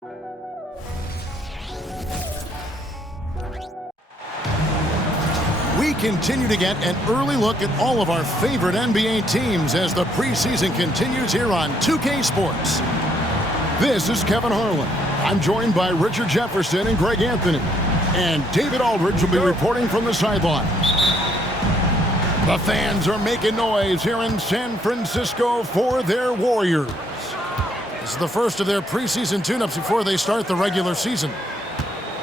We continue to get an early look at all of our favorite NBA teams as the preseason continues here on 2K Sports. This is Kevin Harlan. I'm joined by Richard Jefferson and Greg Anthony. And David Aldridge will be reporting from the sideline. The fans are making noise here in San Francisco for their Warriors. This is the first of their preseason tune-ups before they start the regular season.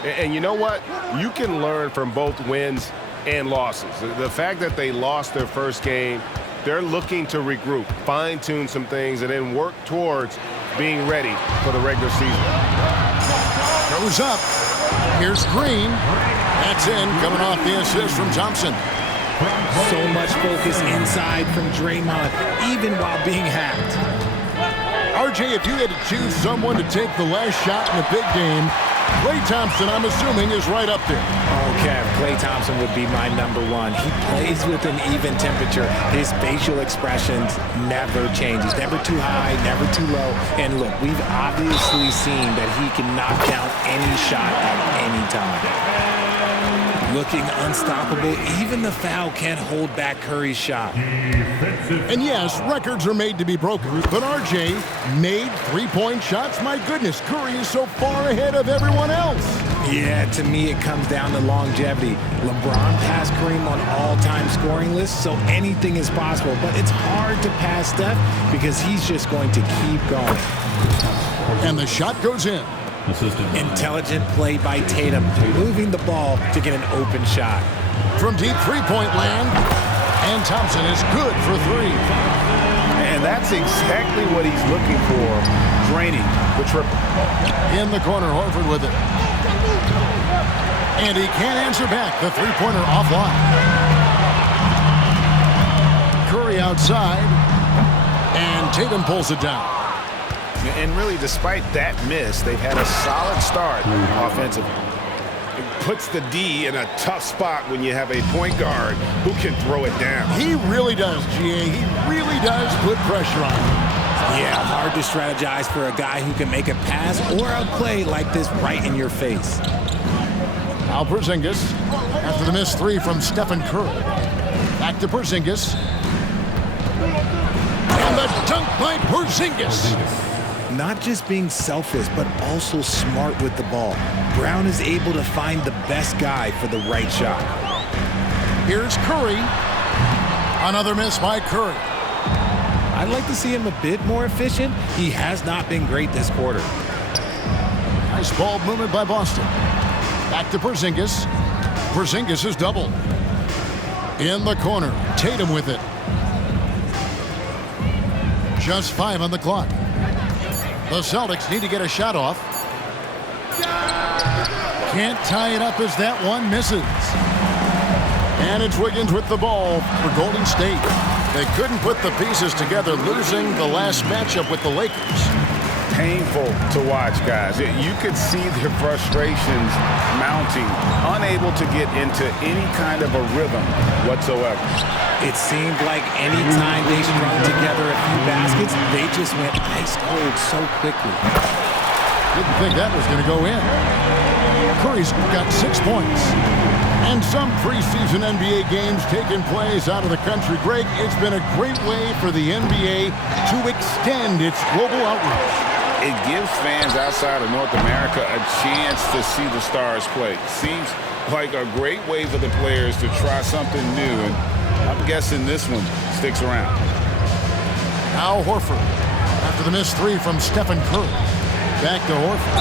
And you know what? You can learn from both wins and losses. The fact that they lost their first game, they're looking to regroup, fine-tune some things, and then work towards being ready for the regular season. Goes up. Here's Green. That's in, coming off the assist from Thompson. So much focus inside from Draymond, even while being hacked. RJ, if you had to choose someone to take the last shot in a big game, Klay Thompson, I'm assuming, is right up there. Okay, Klay Thompson would be my number one. He plays with an even temperature. His facial expressions never change. He's never too high, never too low. And look, we've obviously seen that he can knock down any shot at any time. Looking unstoppable. Even the foul can't hold back Curry's shot. And yes, records are made to be broken. But RJ made three-point shots. My goodness, Curry is so far ahead of everyone else. Yeah, to me it comes down to longevity. LeBron passed Kareem on all-time scoring lists, so anything is possible. But it's hard to pass Steph because he's just going to keep going. And the shot goes in. Intelligent play by Tatum, moving the ball to get an open shot. From deep three-point land, and Thompson is good for three. And that's exactly what he's looking for, draining the triple. In the corner, Horford with it. And he can't answer back. The three-pointer offline. Curry outside, and Tatum pulls it down. And really, despite that miss, they've had a solid start offensively. It puts the D in a tough spot when you have a point guard who can throw it down. He really does, GA. He really does put pressure on him. Yeah, hard to strategize for a guy who can make a pass or a play like this right in your face. Now Porzingis, after the missed three from Stephen Curry. Back to Porzingis. And the dunk by Porzingis. Not just being selfish, but also smart with the ball. Brown is able to find the best guy for the right shot. Here's Curry. Another miss by Curry. I'd like to see him a bit more efficient. He has not been great this quarter. Nice ball movement by Boston. Back to Porzingis. Porzingis is doubled. In the corner, Tatum with it. Just 5 on the clock. The Celtics need to get a shot off. Can't tie it up as that one misses. And it's Wiggins with the ball for Golden State. They couldn't put the pieces together, losing the last matchup with the Lakers. Painful to watch, guys. You could see their frustrations mounting, unable to get into any kind of a rhythm whatsoever. It seemed like any time they strung together a few baskets, they just went ice cold so quickly. Didn't think that was going to go in. Curry's got 6 points. And some preseason NBA games taking place out of the country. Greg, it's been a great way for the NBA to extend its global outreach. It gives fans outside of North America a chance to see the stars play. Seems like a great way for the players to try something new, and I'm guessing this one sticks around. Now Horford, after the missed three from Stephen Curry. Back to Horford.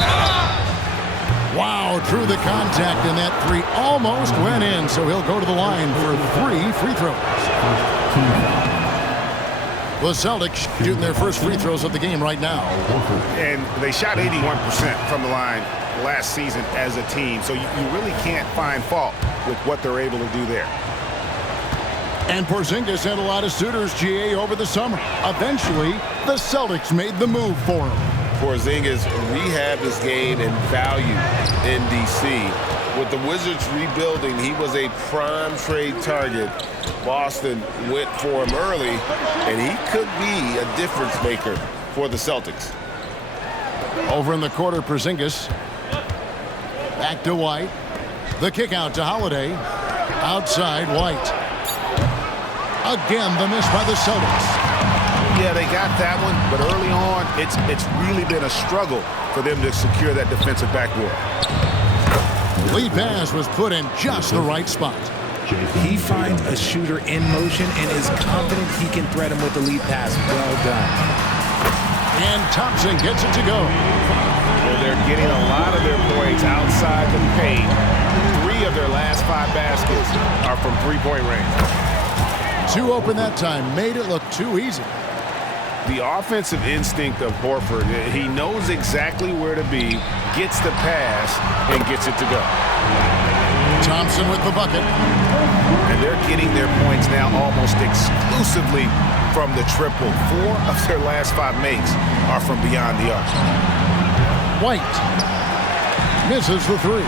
Wow, drew the contact, and that three almost went in, so he'll go to the line for 3 free throws. The Celtics shooting their first free throws of the game right now. And they shot 81% from the line last season as a team, so you really can't find fault with what they're able to do there. And Porzingis had a lot of suitors, GA, over the summer. Eventually, the Celtics made the move for him. Porzingis rehabbed his game and value in D.C. With the Wizards rebuilding, he was a prime trade target. Boston went for him early, and he could be a difference maker for the Celtics. Over in the corner, Porzingis. Back to White. The kick out to Holiday. Outside, White. Again, the miss by the Celtics. Yeah, they got that one, but early on, it's really been a struggle for them to secure that defensive backboard. Lead pass was put in just the right spot. He finds a shooter in motion and is confident he can thread him with the lead pass. Well done. And Thompson gets it to go. Well, they're getting a lot of their points outside the paint. 3 of their last 5 baskets are from three-point range. 2 open that time, made it look too easy. The offensive instinct of Horford, he knows exactly where to be, gets the pass, and gets it to go. Thompson with the bucket. And they're getting their points now almost exclusively from the triple. 4 of their last 5 makes are from beyond the arc. White misses the 3.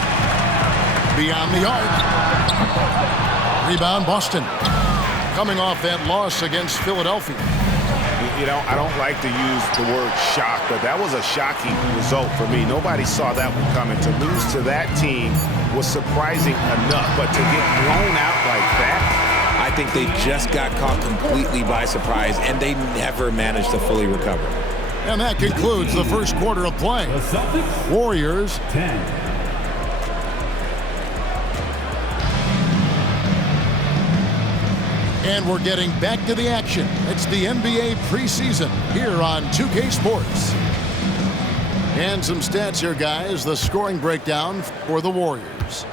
Beyond the arc. Rebound, Boston. Coming off that loss against Philadelphia. You know, I don't like to use the word shock, but that was a shocking result for me. Nobody saw that one coming. To lose to that team was surprising enough, but to get blown out like that, I think they just got caught completely by surprise, and they never managed to fully recover. And that concludes the first quarter of play. Warriors 10. And we're getting back to the action. It's the NBA preseason here on 2K Sports. And some stats here, guys. The scoring breakdown for the Warriors.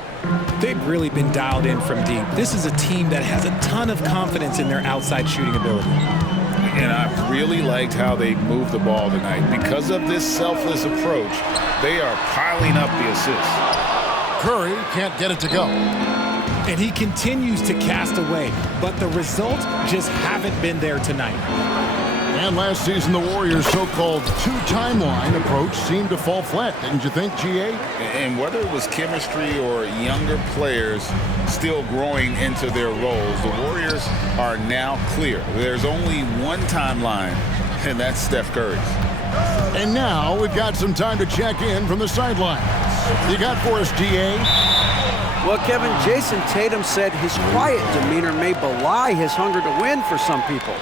They've really been dialed in from deep. This is a team that has a ton of confidence in their outside shooting ability. and I really liked how they moved the ball tonight. Because of this selfless approach, they are piling up the assists. Curry can't get it to go. And he continues to cast away, but the results just haven't been there tonight. And last season, the Warriors' so-called two-timeline approach seemed to fall flat, didn't you think, GA? And whether it was chemistry or younger players still growing into their roles, the Warriors are now clear. There's only one timeline, and that's Steph Curry's. And now we've got some time to check in from the sidelines. You got for us, GA? Well, Kevin, Jason Tatum said his quiet demeanor may belie his hunger to win for some people.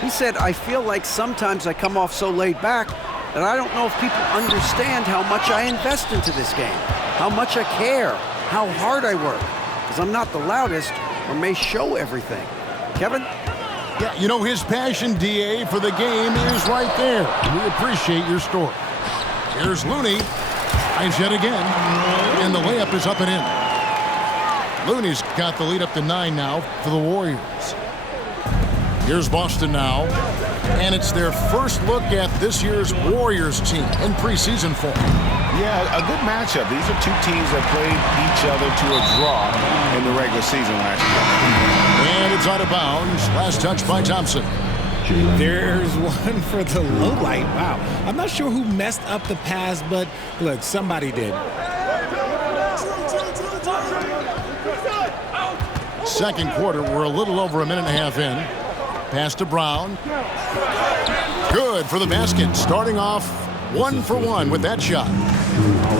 He said, I feel like sometimes I come off so laid back that I don't know if people understand how much I invest into this game, how much I care, how hard I work, because I'm not the loudest or may show everything. Kevin? Yeah, you know, his passion, DA, for the game is right there. We appreciate your story. Here's Looney. Tries yet again. And the layup is up and in. Looney's got the lead up to 9 now for the Warriors. Here's Boston now. And it's their first look at this year's Warriors team in preseason form. Yeah, a good matchup. These are two teams that played each other to a draw in the regular season last year. And it's out of bounds. Last touch by Thompson. There's one for the low light. Wow. I'm not sure who messed up the pass, but look, somebody did. Second quarter, we're a little over a minute and a half in. Pass to Brown. Good for the basket. Starting off 1 for 1 with that shot.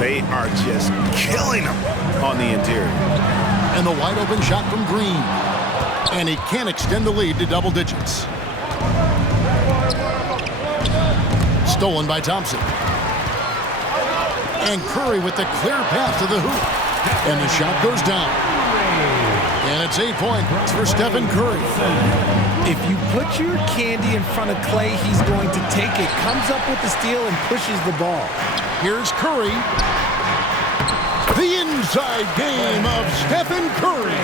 They are just killing them on the interior. And the wide open shot from Green. And he can't extend the lead to double digits. Stolen by Thompson. And Curry with the clear path to the hoop. And the shot goes down. And it's 8 points for Stephen Curry. If you put your candy in front of Clay, he's going to take it. Comes up with the steal and pushes the ball. Here's Curry. The inside game of Stephen Curry.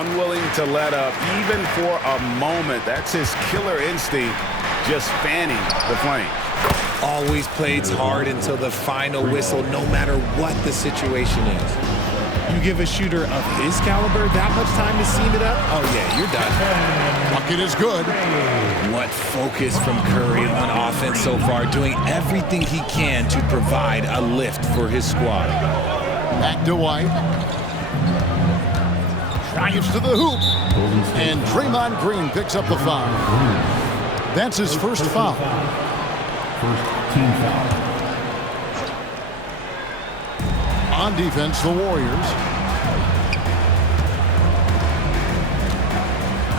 Unwilling to let up even for a moment. That's his killer instinct, just fanning the flame. Always plays hard until the final whistle, no matter what the situation is. You give a shooter of his caliber that much time to seam it up, oh yeah, you're done. Bucket is good. What focus from Curry on offense so far, doing everything he can to provide a lift for his squad. Back to White. Drives to the hoop. And Draymond Green picks up the foul. That's his first foul. First team foul. On defense, the Warriors.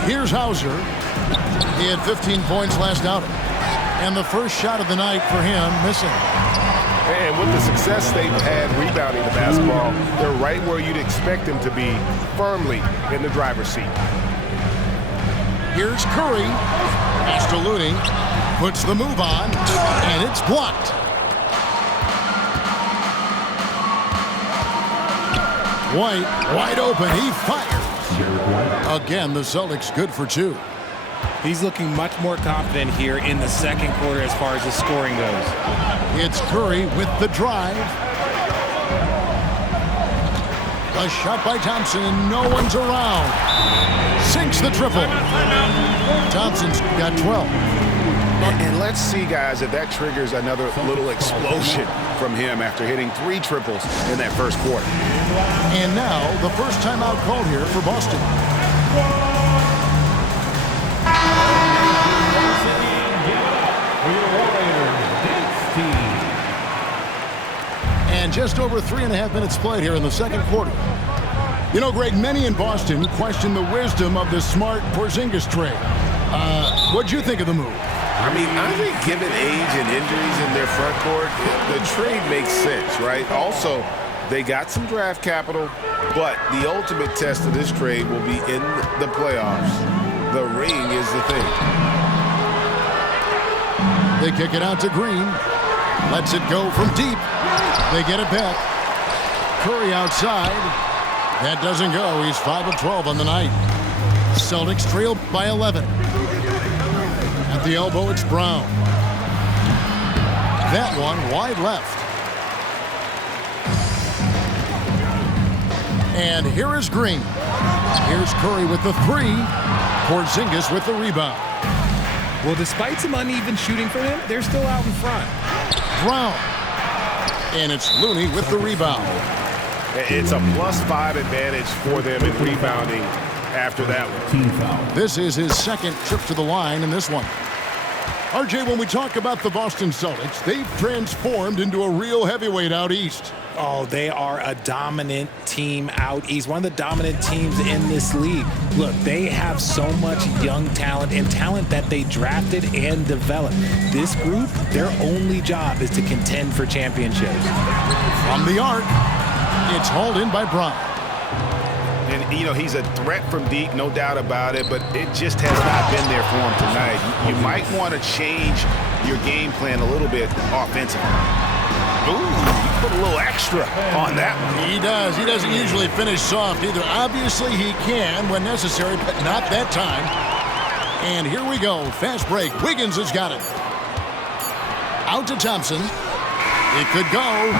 Here's Hauser. He had 15 points last outing. And the first shot of the night for him, missing. And with the success they've had rebounding the basketball, they're right where you'd expect them to be, firmly in the driver's seat. Here's Curry. Pass to Looney. Puts the move on, and it's blocked. White, wide open. He fires. Again, the Celtics good for 2. He's looking much more confident here in the second quarter as far as the scoring goes. It's Curry with the drive. A shot by Thompson, and no one's around. Sinks the triple. Thompson's got 12. And let's see, guys, if that triggers another little explosion from him after hitting 3 triples in that first quarter. And now, the first timeout called here for Boston. And just over 3.5 minutes played here in the second quarter. You know, Greg, many in Boston question the wisdom of the Smart Porzingis trade. What'd you think of the move? I mean, I think given age and injuries in their front court, the trade makes sense, right? Also, they got some draft capital, but the ultimate test of this trade will be in the playoffs. The ring is the thing. They kick it out to Green. Lets it go from deep. They get it back. Curry outside. That doesn't go. He's 5 of 12 on the night. Celtics trail by 11. At the elbow, it's Brown. That one wide left. And here is Green. Here's Curry with the 3. Porzingis with the rebound. Well, despite some uneven shooting for him, they're still out in front. Brown. And it's Looney with the rebound. It's a +5 advantage for them in rebounding after that one. This is his second trip to the line in this one. RJ, when we talk about the Boston Celtics, they've transformed into a real heavyweight out east. Oh, they are a dominant team out east, one of the dominant teams in this league. Look, they have so much young talent and talent that they drafted and developed. This group, their only job is to contend for championships. From the arc, it's hauled in by Brown. And, you know, he's a threat from deep, no doubt about it, but it just has not been there for him tonight. You might want to change your game plan a little bit offensively. Ooh, you put a little extra on that one. He does. He doesn't usually finish soft either. Obviously, he can when necessary, but not that time. And here we go. Fast break. Wiggins has got it. Out to Thompson. It could go.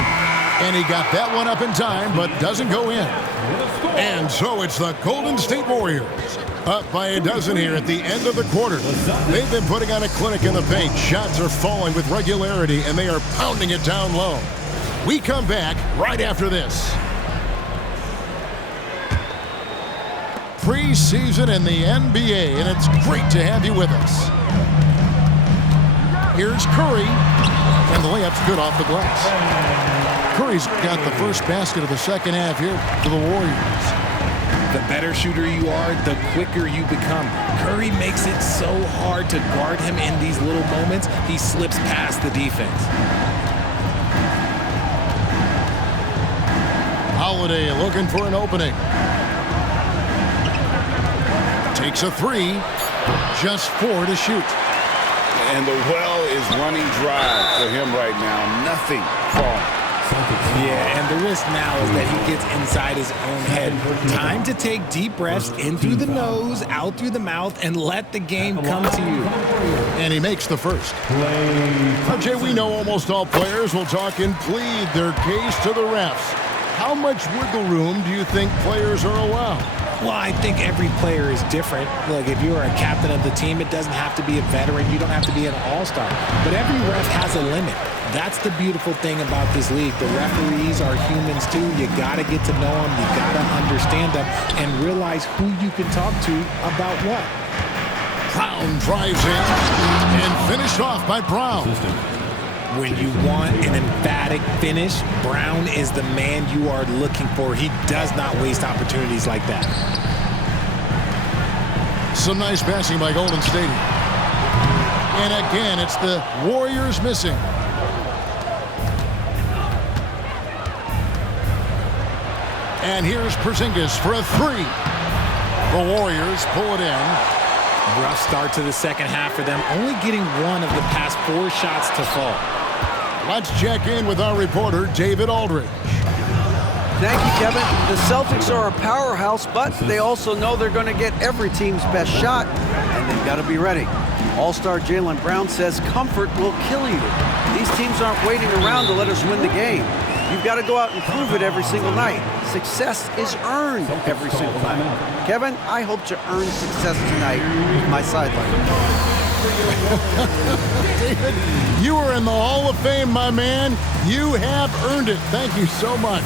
And he got that one up in time, but doesn't go in. And so it's the Golden State Warriors. Up by a dozen here at the end of the quarter. They've been putting on a clinic in the paint. Shots are falling with regularity, and they are pounding it down low. We come back right after this. Preseason in the NBA, and it's great to have you with us. Here's Curry, and the layup's good off the glass. Curry's got the first basket of the second half here for the Warriors. The better shooter you are, the quicker you become. Curry makes it so hard to guard him in these little moments. He slips past the defense. Holiday looking for an opening. Takes a 3. Just 4 to shoot. And the well is running dry for him right now. Nothing falling. Yeah, and the risk now is that he gets inside his own head. Time to take deep breaths in through the nose, out through the mouth, and let the game come to you. And he makes the first. RJ, we know almost all players will talk and plead their case to the refs. How much wiggle room do you think players are allowed? Well, I think every player is different. Look, if you're a captain of the team, it doesn't have to be a veteran. You don't have to be an all-star. But every ref has a limit. That's the beautiful thing about this league. The referees are humans too. You got to get to know them. You got to understand them and realize who you can talk to about what. Brown drives in and finished off by Brown. When you want an emphatic finish, Brown is the man you are looking for. He does not waste opportunities like that. Some nice passing by Golden State. And again, it's the Warriors missing. And here's Porzingis for a three. The Warriors pull it in. Rough start to the second half for them, only getting one of the past 4 shots to fall. Let's check in with our reporter, David Aldridge. Thank you, Kevin. The Celtics are a powerhouse, but they also know they're going to get every team's best shot, and they've got to be ready. All-star Jaylen Brown says comfort will kill you. These teams aren't waiting around to let us win the game. You've got to go out and prove it every single night. Success is earned every single night. Kevin, I hope to earn success tonight with my sideline. David, you are in the Hall of Fame, my man. You have earned it. Thank you so much.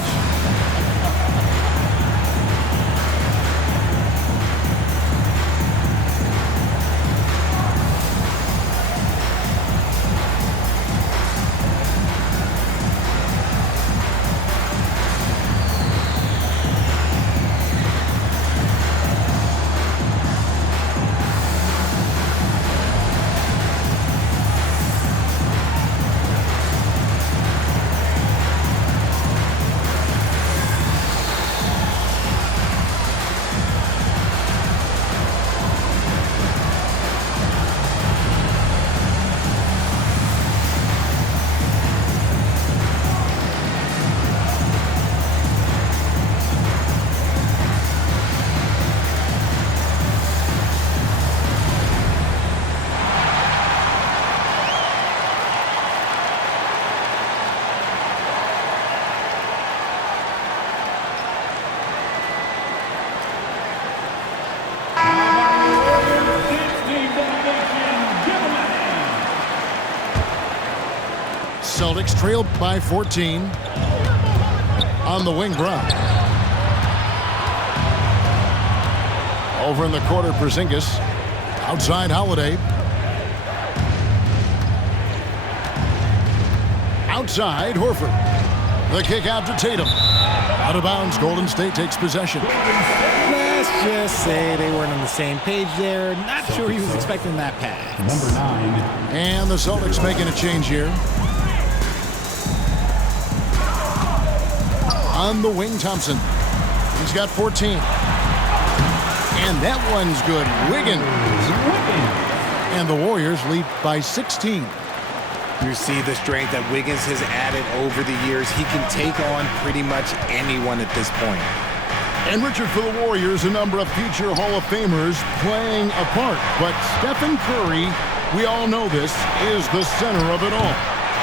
Celtics trailed by 14 on the wing. Brown. Over in the corner, Porzingis. Outside, Holiday. Outside, Horford. The kick out to Tatum. Out of bounds, Golden State takes possession. Let's just say they weren't on the same page there. Not sure he was expecting that pass. Number 9. And the Celtics making a change here. On the wing, Thompson. He's got 14. And that one's good. Wiggins. And the Warriors lead by 16. You see the strength that Wiggins has added over the years. He can take on pretty much anyone at this point. And Richard, for the Warriors, a number of future Hall of Famers playing a part. But Stephen Curry, we all know this, is the center of it all.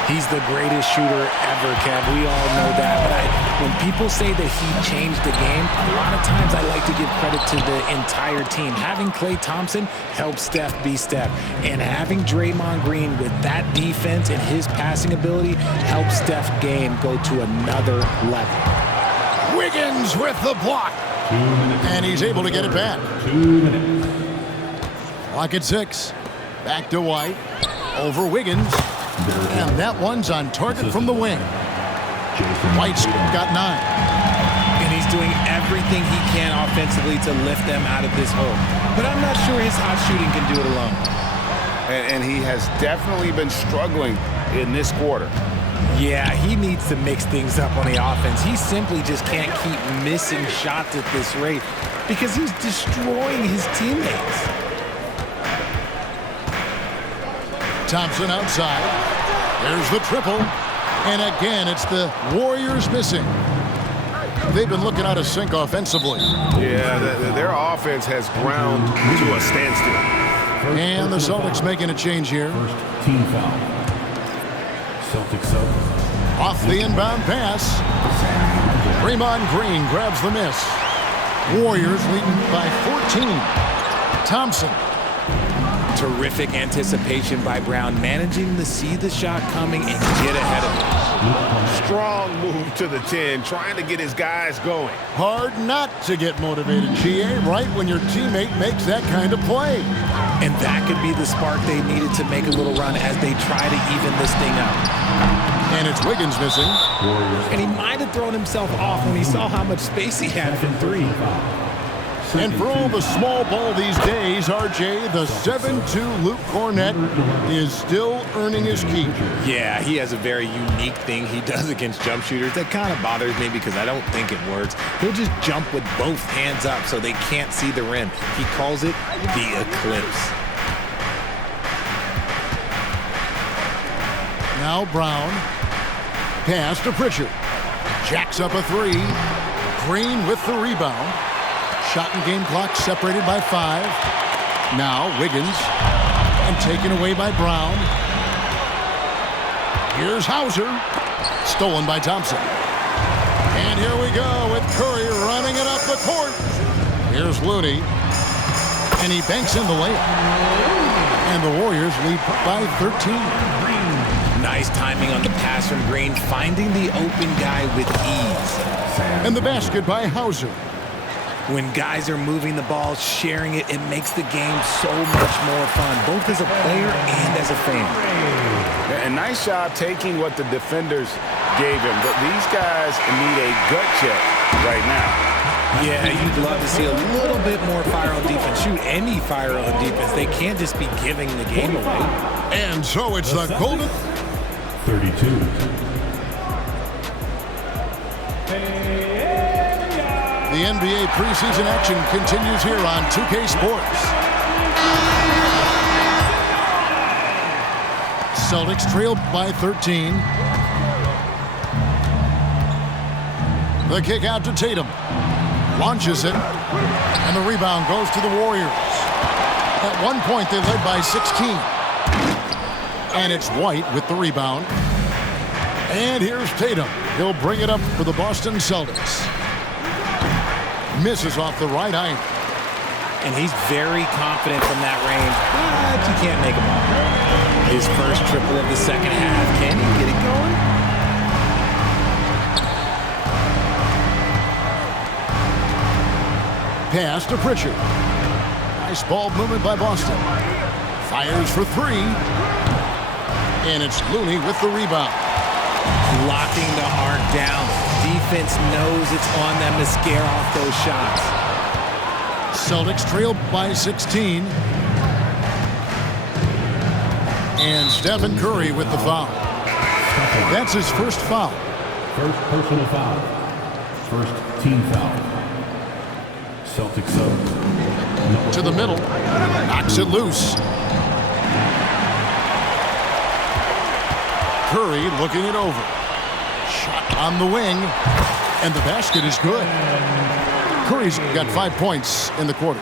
He's the greatest shooter ever, Kev. We all know that. But when people say that he changed the game, a lot of times I like to give credit to the entire team. Having Klay Thompson helps Steph be Steph. And having Draymond Green with that defense and his passing ability helps Steph's game go to another level. Wiggins with the block. 2 minutes. And he's able to get it back. 2 minutes. Clock at 6. Back to White. Over Wiggins. And that one's on target from the wing. White's got 9. And he's doing everything he can offensively to lift them out of this hole. But I'm not sure his hot shooting can do it alone. And he has definitely been struggling in this quarter. Yeah, he needs to mix things up on the offense. He simply just can't keep missing shots at this rate because he's destroying his teammates. Thompson outside. There's the triple. And again, it's the Warriors missing. They've been looking out of sync offensively. Yeah, their offense has ground to a standstill. And the Celtics making a change here. First team foul. Celtics up. Off the inbound pass. Draymond Green grabs the miss. Warriors leading by 14. Thompson. Terrific anticipation by Brown, managing to see the shot coming and get ahead of it. Strong move to the 10, trying to get his guys going. Hard not to get motivated, GA, right when your teammate makes that kind of play. And that could be the spark they needed to make a little run as they try to even this thing up. And it's Wiggins missing. And he might have thrown himself off when he saw how much space he had from three. And for all the small ball these days, RJ, the 7'2" Luke Cornett is still earning his keep. Yeah, he has a very unique thing he does against jump shooters that kind of bothers me because I don't think it works. He'll just jump with both hands up so they can't see the rim. He calls it the eclipse. Now Brown. Pass to Pritchard. Jacks up a three. Green with the rebound. Shot and game clock separated by 5. Now Wiggins. And taken away by Brown. Here's Hauser. Stolen by Thompson. And here we go with Curry running it up the court. Here's Looney. And he banks in the layup. And the Warriors lead by 13. Nice timing on the pass from Green, finding the open guy with ease. And the basket by Hauser. When guys are moving the ball, sharing it, it makes the game so much more fun, both as a player and as a fan. A nice job taking what the defenders gave him, but these guys need a gut check right now. Yeah, you'd love to see a little bit more fire on defense. Shoot, any fire on defense. They can't just be giving the game away. And so it's the Golden 32. The NBA preseason action continues here on 2K Sports. Celtics trail by 13. The kick out to Tatum. Launches it. And the rebound goes to the Warriors. At one point, they led by 16. And it's White with the rebound. And here's Tatum. He'll bring it up for the Boston Celtics. Misses off the right eye. And he's very confident from that range, but you can't make him all. His first triple of the second half. Can he get it going? Pass to Pritchard. Nice ball movement by Boston. Fires for 3. And it's Looney with the rebound. Locking the arc down. Defense knows it's on them to scare off those shots. Celtics trail by 16. And Stephen Curry with the foul. That's his first foul. First personal foul. First team foul. Celtics up. To the middle. Knocks it loose. Curry looking it over. Shot on the wing. And the basket is good. Curry's got 5 points in the quarter.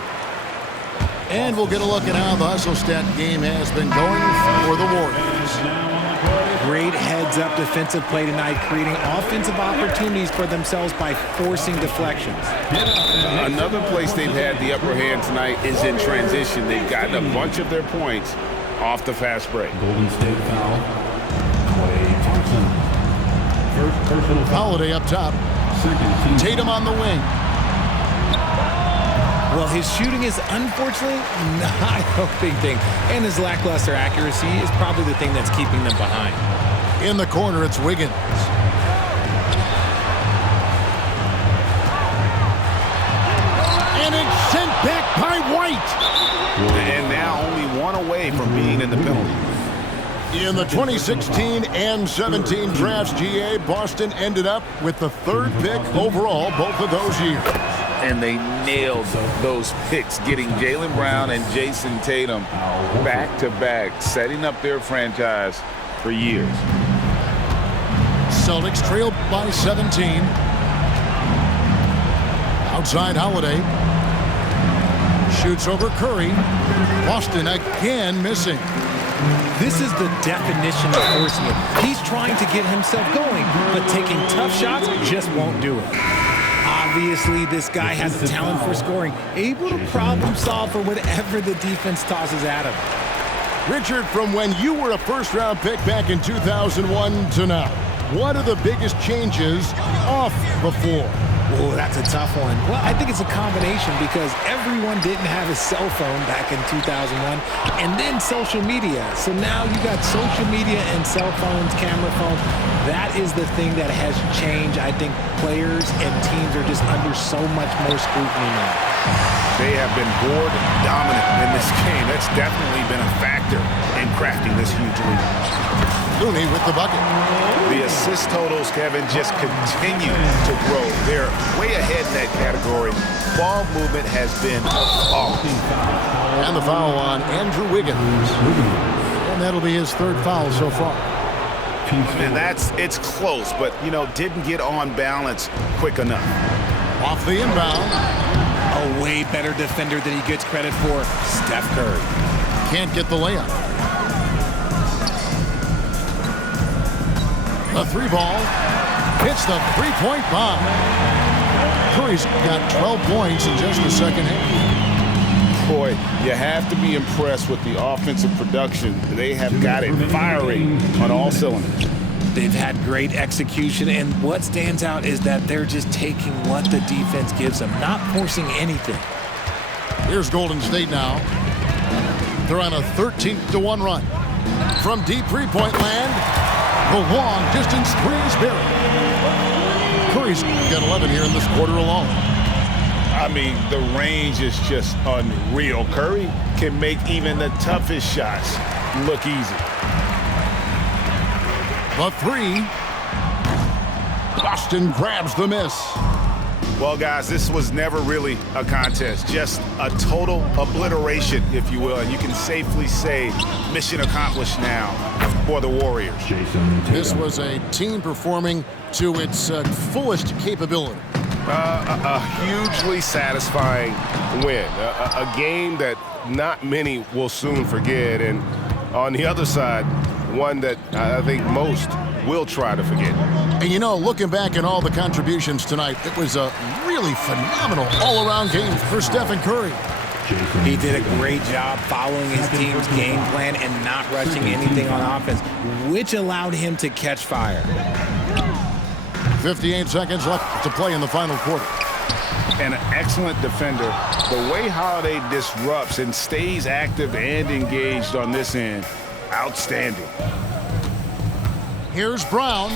And we'll get a look at how the hustle stat game has been going for the Warriors. Great heads-up defensive play tonight, creating offensive opportunities for themselves by forcing deflections. Another place they've had the upper hand tonight is in transition. They've gotten a bunch of their points off the fast break. Golden State foul. Klay Thompson. First personal foul. Holiday up top. Second team. Tatum on the wing. Well, his shooting is unfortunately not a big thing, and his lackluster accuracy is probably the thing that's keeping them behind. In the corner, it's Wiggins. And it's sent back by White. And now only one away from being in the penalty. In the 2016 and 17 drafts, GA, Boston ended up with the 3rd pick overall both of those years. And they nailed those picks, getting Jaylen Brown and Jason Tatum back-to-back, setting up their franchise for years. Celtics trail by 17. Outside Holiday. Shoots over Curry. Boston again missing. This is the definition of forcing it. He's trying to get himself going, but taking tough shots just won't do it. Obviously, this guy has a talent for scoring, able to problem solve for whatever the defense tosses at him. Richard, from when you were a first-round pick back in 2001 to now, what are the biggest changes off the floor? Oh, that's a tough one. Well, I think it's a combination because everyone didn't have a cell phone back in 2001 and then social media. So now you got social media and cell phones, camera phones. That is the thing that has changed. I think players and teams are just under so much more scrutiny now. They have been board dominant in this game. That's definitely been a factor in crafting this huge lead. Looney with the bucket. The assist totals, Kevin, just continue to grow. They're way ahead in that category. Ball movement has been off. And the foul on Andrew Wiggins. And that'll be his third foul so far. And it's close, but, didn't get on balance quick enough. Off the inbound. A way better defender than he gets credit for, Steph Curry. Can't get the layup. The three ball hits the three-point bomb. Curry's got 12 points in just the second half. Boy, you have to be impressed with the offensive production. They have got it firing on all cylinders. They've had great execution, and what stands out is that they're just taking what the defense gives them, not forcing anything. Here's Golden State now. They're on a 13-1 run. From deep three-point land, the long-distance three is buried. Curry's got 11 here in this quarter alone. I mean, the range is just unreal. Curry can make even the toughest shots look easy. The three. Boston grabs the miss. Well, guys, this was never really a contest, just a total obliteration, if you will. And you can safely say mission accomplished now for the Warriors. This was a team performing to its fullest capability. A hugely satisfying win. A game that not many will soon forget. And on the other side, one that I think most will try to forget. And looking back at all the contributions tonight, it was a really phenomenal all-around game for Stephen Curry. He did a great job following his team's game plan and not rushing anything on offense, which allowed him to catch fire. 58 seconds left to play in the final quarter. And an excellent defender. The way Holiday disrupts and stays active and engaged on this end, outstanding. Here's Brown.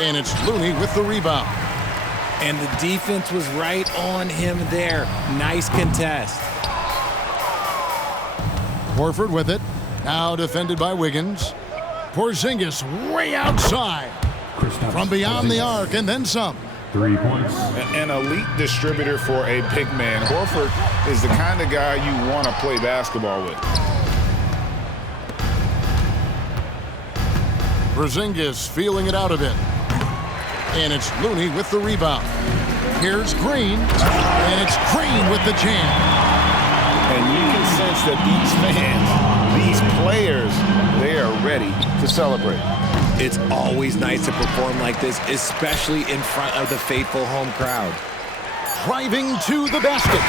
And it's Looney with the rebound. And the defense was right on him there. Nice contest. Horford with it. Now defended by Wiggins. Porzingis way outside. From beyond the arc and then some. 3 points. An elite distributor for a big man. Horford is the kind of guy you want to play basketball with. Porzingis feeling it out a bit. And it's Looney with the rebound. Here's Green. And it's Green with the jam. And you can sense that these fans, these players, they are ready to celebrate. It's always nice to perform like this, especially in front of the faithful home crowd. Driving to the basket.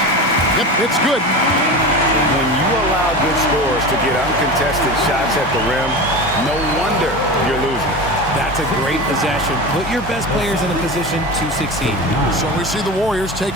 Yep, it's good. When you allow good scorers to get uncontested shots at the rim, no wonder you're losing. That's a great possession. Put your best players in a position to succeed. So we see the Warriors take